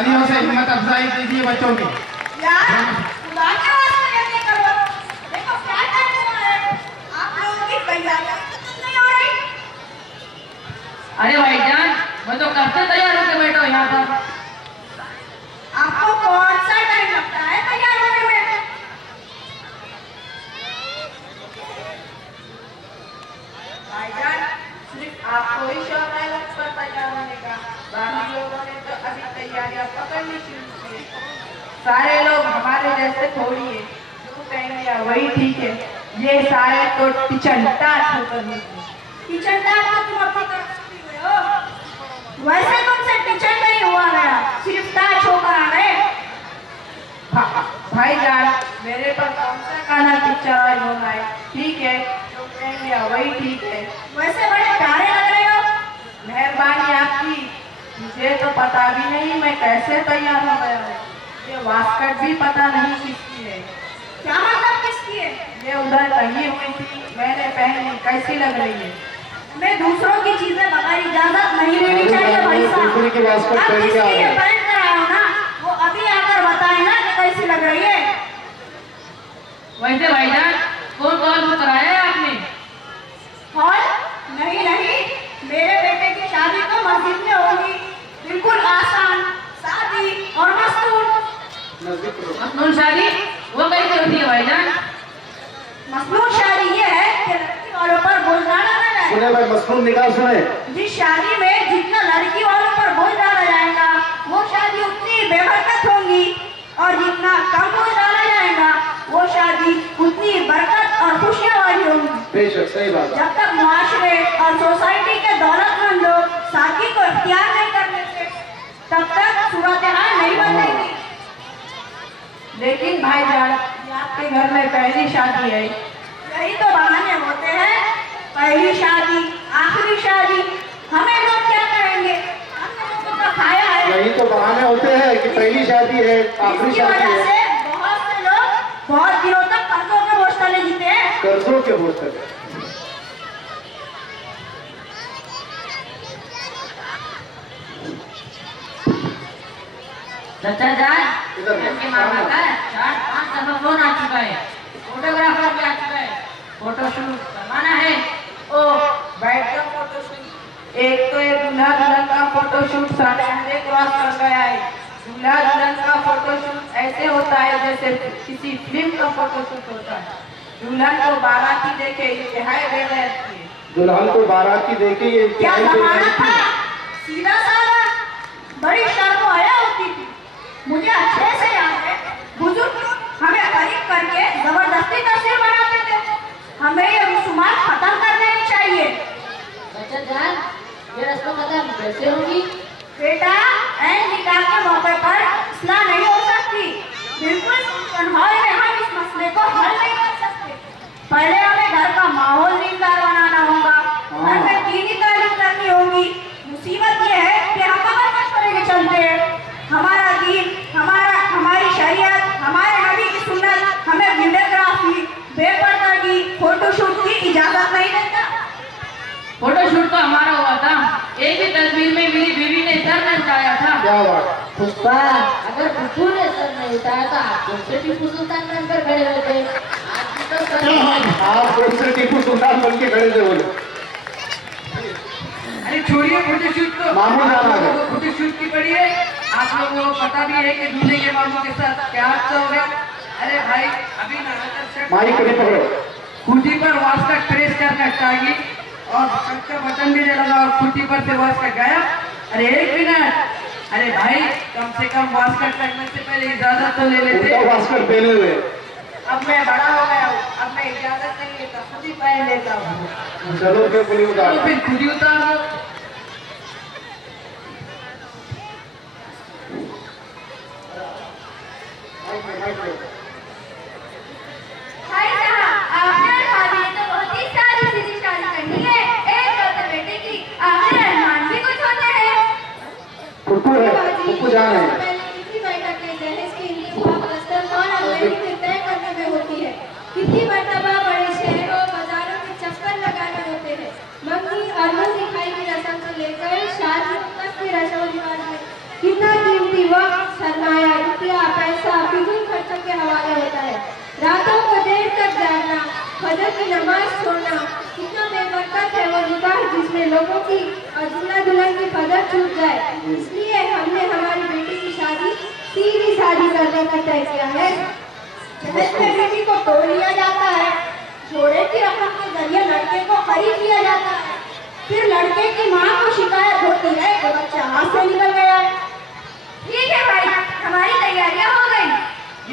तालियों से हिम्मत अफजाई कीजिए बच्चों की। यार खुदा के वास्ते ये नहीं करो। देखो क्या टाइम हुआ है, आप लोगों की तैयारियां खत्म नहीं हो रही। अरे भाईजान, मैं तो कब से तैयार होकर बैठा हूँ यहाँ पर। आपको कौन सा टाइम लगता है तैयार होने में? भाईजान, सिर्फ आपको ही शौक है वक्त पर तैयार होने का। बाकी लोगों ने तो अभी तैयारियां पकड़नी शुरू की है। सारे लोग हमारे जैसे थोड़ी है, जो कहेंगे वही ठीक है। ये सारे तो टीचर टाट होकर निकले। टीचर का तुम अपनी तरफ से भी गए हो। वैसे तुमसे टीचर नहीं हुआ गया, सिर्फ टाच होकर आ गए। भाईजान, मेरे पर कौन सा गाना पिक्चराइज होना है? ठीक है, जो कहेंगे वही ठीक है। वैसे बड़े प्यारे लग रहे हो। मेहरबानी आपकी। मुझे तो पता भी नहीं मैं कैसे तैयार हो गया हूँ। ये वास्कट भी पता नहीं किसकी है। क्या मतलब किसकी है? ये उधर टंगी हुई थी, मैंने पहनी, कैसी लग रही है? हमें दूसरों की चीजें बगैर इजाजत नहीं लेनी चाहिए भाई साहब। दूसरे की वास्कट आप पहन के किसकी आ रहे ये हैं। पहन कर आए हो ना, वो अभी आकर बताए ना कि कैसी लग रही है। वैसे भाईजान, कौन कौन बुक कराया है आपने? और नहीं नहीं, मेरे बेटे की शादी तो मस्जिद में होगी। बिल्कुल आसान, सादी और मस्तूर। मसनून शादी वो कैसे होती है भाईजान? मसनून शादी ये है कि लड़की वालों पर बोझ ना डाला जाए। सुने भाई, मसनून निकाल सुने। जिस शादी में जितना लड़की वालों पर बोझ डाला जाएगा, वो शादी उतनी बेबरकत होगी, और जितना कम बोझ डाला जाएगा, वो शादी उतनी बरकत और खुशियां वाली होगी। बेशक सही बात है। जब तक मुआशरे और सोसाइटी के दौलतमंद लोग सादगी को इख्तियार नहीं कर लेते, तब तक सूरत हाल नहीं बदलेगी। लेकिन भाईजान, ये आपके घर में पहली शादी है। यही तो बहाने होते हैं, पहली शादी, आखिरी शादी। हमें लोग क्या करेंगे? हमने लोगों का खाया है। यही तो बहाने होते हैं कि पहली शादी है, आखिरी इसकी शादी वजह है। से बहुत से लोग बहुत दिनों तक कर्जों के बोझ तले जीते हैं। कर्जों के बोझ तले। चाचा जान, इधर इनके मामा का 4-5 दफा फोन आ चुका है, फोटोग्राफर भी आ चुका है, फोटोशूट करवाना है। ओ बैठ कर फोटोशूट। एक तो ये दूल्हा दुल्हन का फोटोशूट 150 क्रॉस कर गया है। दूल्हा दुल्हन का फोटोशूट ऐसे होता है जैसे किसी फिल्म का फोटोशूट होता है। दुल्हन को बाराती देखे इंतहाई बेइज्जती है। दुल्हन को बाराती देके ये क्या इंतहाई जमाना बेइज्जती था, है। सीधा साधा, बड़ी शर्म आया होती थी। मुझे अच्छे से याद है, बुजुर्ग लोग हमें करीब करके जबरदस्ती तस्वीर बनाते थे। हमें ये रसूमात खत्म कर देनी चाहिए। चाचा जान, ये रस्म खत्म कैसे होगी? बेटा, ऐन निकाह के मौके पर इस्लाह नहीं हो सकती। बिल्कुल फंक्शन हॉल में हम इस मसले को हल नहीं कर सकते। पहले हमें घर का माहौल दीनदार बनाना होगा, घर में दीनी तालीम करनी होगी। मुसीबत ये है कि हम बगैर मशवरे के चलते हैं। हमारा दीन, हमारी शरीयत, हमारे नबी की सुन्नत हमें वीडियोग्राफी, बेपर्दगी, फोटोशूट की इजाजत नहीं देता। फोटोशूट तो हमारा हुआ था, एक ही तस्वीर में मेरी बीवी ने सर न उठाया था। क्या बात। पुष्पा, अगर बुद्धू ने सर नहीं उठाया तो आप दूसरे टीपू सुल्तान बनकर खड़े होते। आपकी तो सर आप कौन से टीपू सुल्तान बन के खड़े थे बोले? अरे छोड़िए फोटोशूट को, मामू जान आ गए। फोटोशूट की पड़ी है। आप लोगों को पता भी है कि दूल्हे के मामू के साथ क्या हादसा हो गया। अरे भाई, अभी ना माइक कभी पकड़ो। खूंटी पर वास्कट प्रेस करना चाहिए और शर्ट का बटन भी नहीं लगा और खूंटी पर से वास्कट गायब। अरे एक मिनट, अरे भाई कम से कम वास्कट पहनने से पहले इजाजत तो ले लेते। उनका वास्कट पहने हुए। अब मैं बड़ा हो गया हूँ, अब मैं इजाजत नहीं लेता, खुद ही पहन लेता हूँ। चलो फिर पुलिस तो उतार। फिर खुद ही उतार दो। भाई साहब, आपने और भाभी ने तो बहुत ही सारी सीधी शादी करनी है। एक लौते बेटे की आखिर अरमान भी कुछ होते हैं। फुप्पू है, फुप्पू जान है। पहले किसी बैठक में दहेज के इंतजाम कस्टम और अंग्रेजी में तय करने में होती है। कितनी मर्तबा बड़े शहरों बाजारों में चक्कर लगाने होते हैं। मंगी और मुंह दिखाई की रस्म से लेकर शादी तक की रस्म रिवाज में कितना कीमती वक्त फजर की नमाज छोड़ना, कितना बेबरकत है वो निकाह जिसमें लोगों की और दूल्हा दुल्हन की फजर छूट जाए। इसलिए हमने हमारी बेटी की शादी सीधी शादी करने का तय किया है। दहेज में बेटी को तोड़ लिया जाता है, जोड़े की रकम के जरिए लड़के को खरीद लिया जाता है, फिर लड़के की माँ को शिकायत होती है कि बच्चा हाथ से निकल गया है। ठीक है भाई, हमारी तैयारियां हो गई।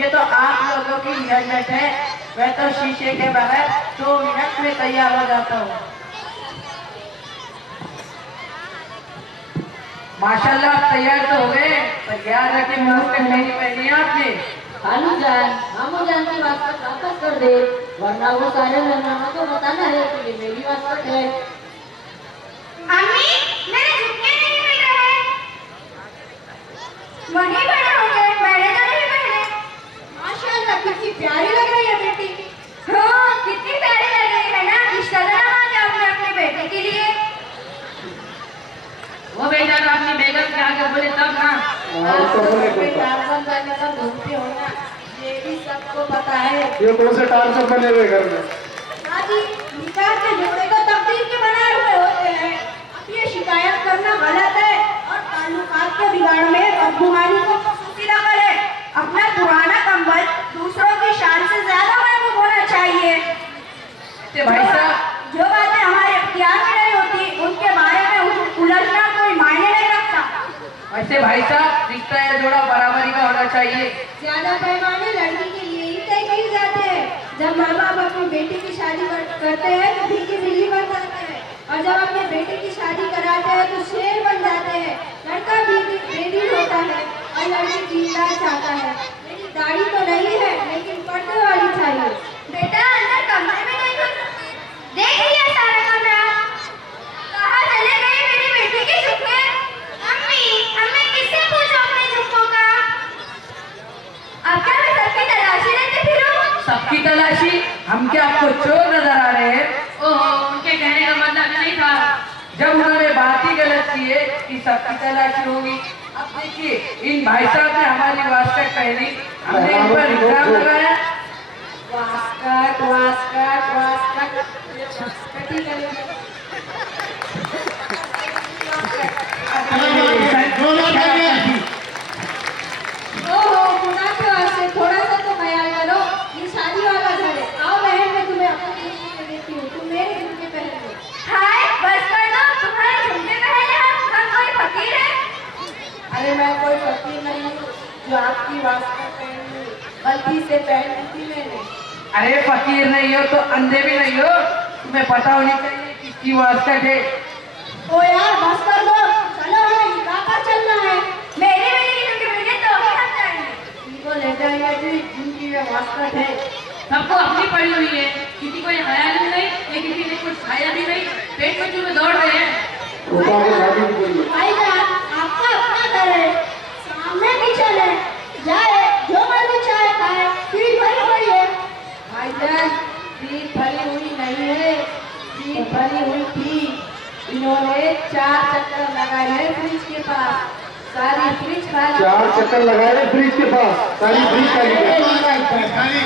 ये तो आप लोगों की झंझट है, मैं तो शीशे के बगैर 2 मिनट में तैयार हो जाता हूँ। माशाल्लाह आप तैयार तो हो गए, पर याद रखें मुंह पे नहीं पहनी है आपने। खालू जान, मामू जान की वास्कट वापस कर दे, वरना वो सारे मेहमानों को बताना है कि ये मेरी वास्कट है। अम्मी, मेरे झुमके नहीं मिल रहे। वही बड़े होंगे, मैंने तो नहीं पहने। माशाल्लाह कितनी प्यारी लग रही है बेटी। हाँ, कितनी प्यारी लग रही है ना। रिश्ता लगा दिया आपने अपने बेटे के लिए। वो बेटा तो अपनी बेगम के आगे बोले तब ना। आप तो घर पे टार्जन बनकर घूमते हो ना, ये भी सबको पता है। ये कौन से टार्चर बने हुए घर में? दादी, निकाह के जोड़े को तकदीर के बनाए हुए होते हैं। अब ये शिकायत करना गलत है और ताल्लुकात के बिगाड़ में बदगुमानी को खसूसी दखल है। अपना पुराना कंबल दूसरों की शान से ज्यादा महबूब होना चाहिए। भाई साहब, जो बातें हमारे इख्तियार में नहीं होती, उनके बारे में उलझना कोई मायने नहीं रखता। वैसे भाई साहब, रिश्ता या जोड़ा बराबरी का होना चाहिए। ज्यादा पैमाने लड़की के लिए ही तय किए जाते हैं। जब माँ बाप अपनी बेटी की शादी करते हैं तो फीकी बिल्ली बन जाते हैं, और जब अपने बेटे की शादी कराते हैं तो शेर बन जाते हैं। लड़का बेदिल होता है और लड़की दीनदार चाहता है। मेरी दाढ़ी तो नहीं है, लेकिन पर्दे वाली चाहिए। बेटा, अंदर कमरे में देख लिया सारा कमरा। कहाँ चले गए मेरी बेटी के झुमके? अम्मी, अम्मी किससे पूछो अपने झुमकों का? अब क्या मैं सबकी तलाशी लेते फिरूं? सबकी तलाशी? हम क्या आपको चोर नजर आ रहे हैं? ओहो, उनके कहने का मतलब नहीं था। जब उन्होंने बात ही गलत की है कि सबकी तलाशी होगी। अब देखिए, इन भाई साहब ने हमारी वास्कट पहनी, हमने इन पर इल्जाम लगाया। वास्कट वास्कट वास्कट वास्कट ही करेंगे। ओहो, खुदा के वास्ते थोड़ा सा तो ख्याल करो। ये शादी वाला घर है। आओ बहन, मैं तुम्हें अपनी झुमके देती हूँ, तुम मेरे झुमके पहन लो। हाय, बस कर दो। तुम्हारे झुमके पहने हम कोई फकीर है? अरे मैं कोई फकीर नहीं हूँ जो आपकी वास्कट पहनी, गलती से पहनी थी मैंने। अरे फकीर नहीं हो तो अंधे भी नहीं हो, तुम्हें पता होनी चाहिए किसकी वास्कट है। ओ यार, बस कर दो, चलो हमें निकाह पर चलना है। मेरी बेटी की झुमके मिल गए तो अभी हम जाएंगे। इनको ले जाइए जी, जिनकी ये वास्कट है। सबको अपनी पड़ी हुई है, किसी को ये ख्याल भी नहीं, ये किसी ने कुछ खाया भी नहीं, पेट में चूहे दौड़ रहे हैं। रुका के शादी भी करिए। भाईजान, आपका अपना घर है, सामने किचन है, जाए जो मर्जी चाहे खाए, सीट भरी पड़ी है। भाईजान, सीट भरी हुई नहीं है, सीट भरी हुई थी। इन्होंने 4 चक्कर लगाए हैं फ्रिज के पास, सारी फ्रिज खाली। 4 चक्कर लगाए फ्रिज के पास, सारी फ्रिज खाली।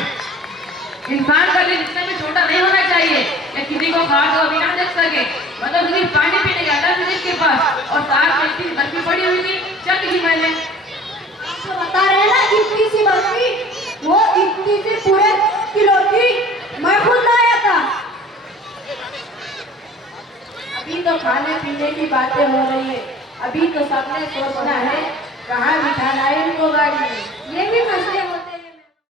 इंसान का दिल इतना भी छोटा नहीं होना चाहिए कि किसी को खा तो अभी ना देख सके। मतलब सिर्फ पानी पीने गया था फ्रिज के पास और साथ में इतनी बर्फी पड़ी हुई थी, चख ली मैंने। आपको बता रहे ना, इतनी सी बर्फी, वो इतनी सी पूरे किलो की, मैं खुद लाया था। अभी तो खाने पीने की बातें हो रही है, अभी तो सबने सोचना है कहाँ बिठाना है इनको गाड़ी में। ये भी मसले